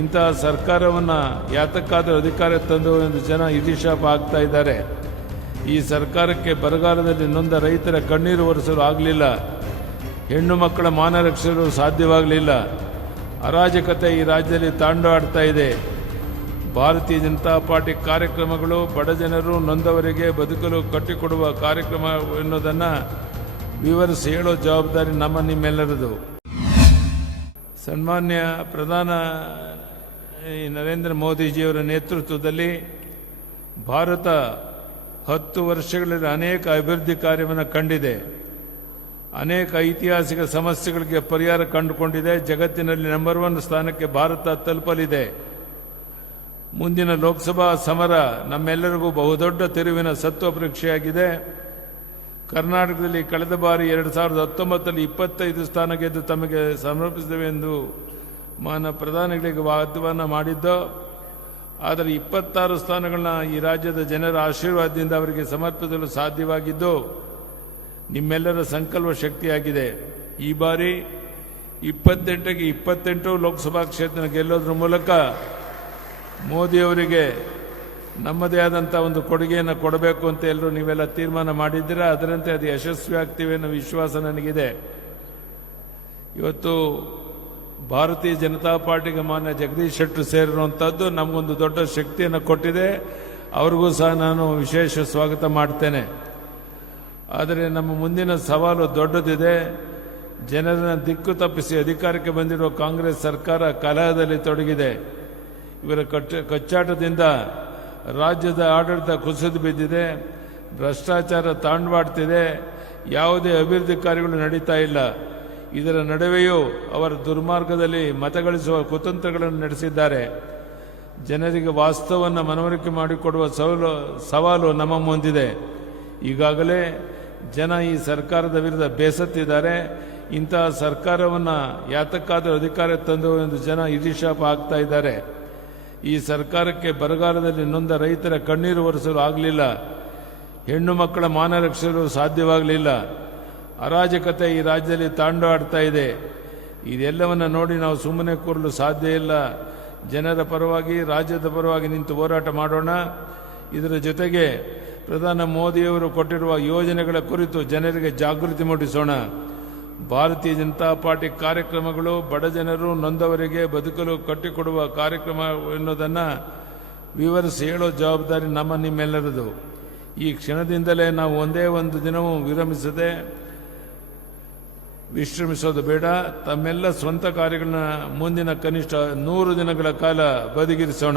ಇಂತಹ ಸರ್ಕಾರವನ್ನು ಯಾತಕ್ಕಾದರೂ ಅಧಿಕಾರ ತಂದು ಎಂದು ಜನ ಇದಿಶಾಪ ಆಗ್ತಾ ಇದ್ದಾರೆ. ಈ ಸರ್ಕಾರಕ್ಕೆ ಬರಗಾಲದಲ್ಲಿ ನೊಂದ ರೈತರ ಕಣ್ಣೀರು ಒರೆಸಲು ಆಗಲಿಲ್ಲ. ಹೆಣ್ಣು ಮಕ್ಕಳ ಮಾನ ರಕ್ಷಿಸಲು ಸಾಧ್ಯವಾಗಲಿಲ್ಲ. ಅರಾಜಕತೆ ಈ ರಾಜ್ಯದಲ್ಲಿ ತಾಂಡವಾಡ್ತಾ ಇದೆ. ಭಾರತೀಯ ಜನತಾ ಪಾರ್ಟಿ ಕಾರ್ಯಕ್ರಮಗಳು ಬಡ ಜನರು ನೊಂದವರಿಗೆ ಬದುಕಲು ಕಟ್ಟಿಕೊಡುವ ಕಾರ್ಯಕ್ರಮ ಎನ್ನುವುದನ್ನು ವಿವರಿಸಿ ಹೇಳೋ ಜವಾಬ್ದಾರಿ ನಮ್ಮ ನಿಮ್ಮೆಲ್ಲರದು. ಸನ್ಮಾನ್ಯ ಪ್ರಧಾನ ನರೇಂದ್ರ ಮೋದಿಜಿಯವರ ನೇತೃತ್ವದಲ್ಲಿ ಭಾರತ ಹತ್ತು ವರ್ಷಗಳಲ್ಲಿ ಅನೇಕ ಅಭಿವೃದ್ಧಿ ಕಾರ್ಯವನ್ನು ಕಂಡಿದೆ. ಅನೇಕ ಐತಿಹಾಸಿಕ ಸಮಸ್ಯೆಗಳಿಗೆ ಪರಿಹಾರ ಕಂಡುಕೊಂಡಿದೆ. ಜಗತ್ತಿನಲ್ಲಿ ನಂಬರ್ ಒನ್ ಸ್ಥಾನಕ್ಕೆ ಭಾರತ ತಲುಪಲಿದೆ. ಮುಂದಿನ ಲೋಕಸಭಾ ಸಮರ ನಮ್ಮೆಲ್ಲರಿಗೂ ಬಹುದೊಡ್ಡ ತಿರುವಿನ ಸತ್ವ ಪರೀಕ್ಷೆಯಾಗಿದೆ. ಕರ್ನಾಟಕದಲ್ಲಿ ಕಳೆದ ಬಾರಿ ಎರಡು ಸಾವಿರದ ಹತ್ತೊಂಬತ್ತರಲ್ಲಿ ಇಪ್ಪತ್ತೈದು ಸ್ಥಾನ ಗೆದ್ದು ತಮಗೆ ಸಮರ್ಪಿಸಿದ್ದೇವೆ ಎಂದು ಮಾನ ಪ್ರಧಾನಿಗಳಿಗೆ ವಾಗ್ದಾನ ಮಾಡಿದ್ದು. ಆದರೆ ಇಪ್ಪತ್ತಾರು ಸ್ಥಾನಗಳನ್ನ ಈ ರಾಜ್ಯದ ಜನರ ಆಶೀರ್ವಾದದಿಂದ ಅವರಿಗೆ ಸಮರ್ಪಿಸಲು ಸಾಧ್ಯವಾಗಿದ್ದು, ನಿಮ್ಮೆಲ್ಲರ ಸಂಕಲ್ಪ ಶಕ್ತಿಯಾಗಿದೆ. ಈ ಬಾರಿ ಇಪ್ಪತ್ತೆಂಟಕ್ಕೆ ಇಪ್ಪತ್ತೆಂಟು ಲೋಕಸಭಾ ಕ್ಷೇತ್ರ ಗೆಲ್ಲೋದ್ರ ಮೂಲಕ ಮೋದಿಯವರಿಗೆ ನಮ್ಮದೇ ಆದಂಥ ಒಂದು ಕೊಡುಗೆಯನ್ನು ಕೊಡಬೇಕು ಅಂತ ಎಲ್ಲರೂ ನೀವೆಲ್ಲ ತೀರ್ಮಾನ ಮಾಡಿದ್ದೀರಾ? ಅದರಂತೆ ಅದು ಯಶಸ್ವಿ ಆಗ್ತೀವಿ ಅನ್ನೋ ವಿಶ್ವಾಸ ನನಗಿದೆ. ಇವತ್ತು ಭಾರತೀಯ ಜನತಾ ಪಾರ್ಟಿಗೆ ಮಾನ್ಯ ಜಗದೀಶ್ ಶೆಟ್ಟರು ಸೇರಿರುವಂಥದ್ದು ನಮಗೊಂದು ದೊಡ್ಡ ಶಕ್ತಿಯನ್ನು ಕೊಟ್ಟಿದೆ. ಅವ್ರಿಗೂ ಸಹ ನಾನು ವಿಶೇಷ ಸ್ವಾಗತ ಮಾಡ್ತೇನೆ. ಆದರೆ ನಮ್ಮ ಮುಂದಿನ ಸವಾಲು ದೊಡ್ಡದಿದೆ. ಜನರನ್ನ ದಿಕ್ಕು ತಪ್ಪಿಸಿ ಅಧಿಕಾರಕ್ಕೆ ಬಂದಿರುವ ಕಾಂಗ್ರೆಸ್ ಸರ್ಕಾರ ಕಲಹದಲ್ಲಿ ತೊಡಗಿದೆ. ಇವರ ಕಚ್ಚ ಕಚ್ಚಾಟದಿಂದ ರಾಜ್ಯದ ಆಡಳಿತ ಕುಸಿದು ಬಿದ್ದಿದೆ, ಭ್ರಷ್ಟಾಚಾರ ತಾಂಡವಾಡ್ತಿದೆ, ಯಾವುದೇ ಅಭಿವೃದ್ಧಿ ಕಾರ್ಯಗಳು ನಡೀತಾ ಇಲ್ಲ. ಇದರ ನಡುವೆಯೂ ಅವರ ದುರ್ಮಾರ್ಗದಲ್ಲಿ ಮತಗಳಿಸುವ ಕುತಂತ್ರಗಳನ್ನು ನಡೆಸಿದ್ದಾರೆ. ಜನರಿಗೆ ವಾಸ್ತವವನ್ನು ಮನವರಿಕೆ ಮಾಡಿಕೊಡುವ ಸವಾಲು ಸವಾಲು ನಮ್ಮ ಮುಂದಿದೆ. ಈಗಾಗಲೇ ಜನ ಈ ಸರ್ಕಾರದ ವಿರುದ್ಧ ಬೇಸತ್ತಿದ್ದಾರೆ. ಇಂತಹ ಸರ್ಕಾರವನ್ನು ಯಾತಕ್ಕಾದರೂ ಅಧಿಕಾರ ತಂದು ಎಂದು ಜನ ಇದಿಶಾಪ ಆಗ್ತಾ ಇದ್ದಾರೆ. ಈ ಸರ್ಕಾರಕ್ಕೆ ಬರಗಾಲದಲ್ಲಿ ನೊಂದ ರೈತರ ಕಣ್ಣೀರು ಒರೆಸಲು ಆಗಲಿಲ್ಲ. ಹೆಣ್ಣು ಮಕ್ಕಳ ಮಾನ ರಕ್ಷಿಸಲು ಸಾಧ್ಯವಾಗಲಿಲ್ಲ. ಅರಾಜಕತೆ ಈ ರಾಜ್ಯದಲ್ಲಿ ತಾಂಡವಾಡ್ತಾ ಇದೆ. ಇದೆಲ್ಲವನ್ನು ನೋಡಿ ನಾವು ಸುಮ್ಮನೆ ಕೂರಲು ಸಾಧ್ಯ ಇಲ್ಲ. ಜನರ ಪರವಾಗಿ, ರಾಜ್ಯದ ಪರವಾಗಿ ನಿಂತು ಹೋರಾಟ ಮಾಡೋಣ. ಇದರ ಜೊತೆಗೆ ಪ್ರಧಾನ ಮೋದಿಯವರು ಕೊಟ್ಟಿರುವ ಯೋಜನೆಗಳ ಕುರಿತು ಜನರಿಗೆ ಜಾಗೃತಿ ಮೂಡಿಸೋಣ. ಭಾರತೀಯ ಜನತಾ ಪಾರ್ಟಿ ಕಾರ್ಯಕ್ರಮಗಳು ಬಡ ಜನರು ನೊಂದವರಿಗೆ ಬದುಕಲು ಕಟ್ಟಿಕೊಡುವ ಕಾರ್ಯಕ್ರಮ ಎನ್ನುವುದನ್ನು ವಿವರಿಸಿ ಹೇಳೋ ಜವಾಬ್ದಾರಿ ನಮ್ಮ ನಿಮ್ಮೆಲ್ಲರದು. ಈ ಕ್ಷಣದಿಂದಲೇ ನಾವು ಒಂದೇ ಒಂದು ದಿನವೂ ವಿರಮಿಸದೆ ವಿಶ್ರಮಿಸೋದು ಬೇಡ. ತಮ್ಮೆಲ್ಲ ಸ್ವಂತ ಕಾರ್ಯಗಳನ್ನ ಮುಂದಿನ ಕನಿಷ್ಠ ನೂರು ದಿನಗಳ ಕಾಲ ಬದಿಗಿರಿಸೋಣ.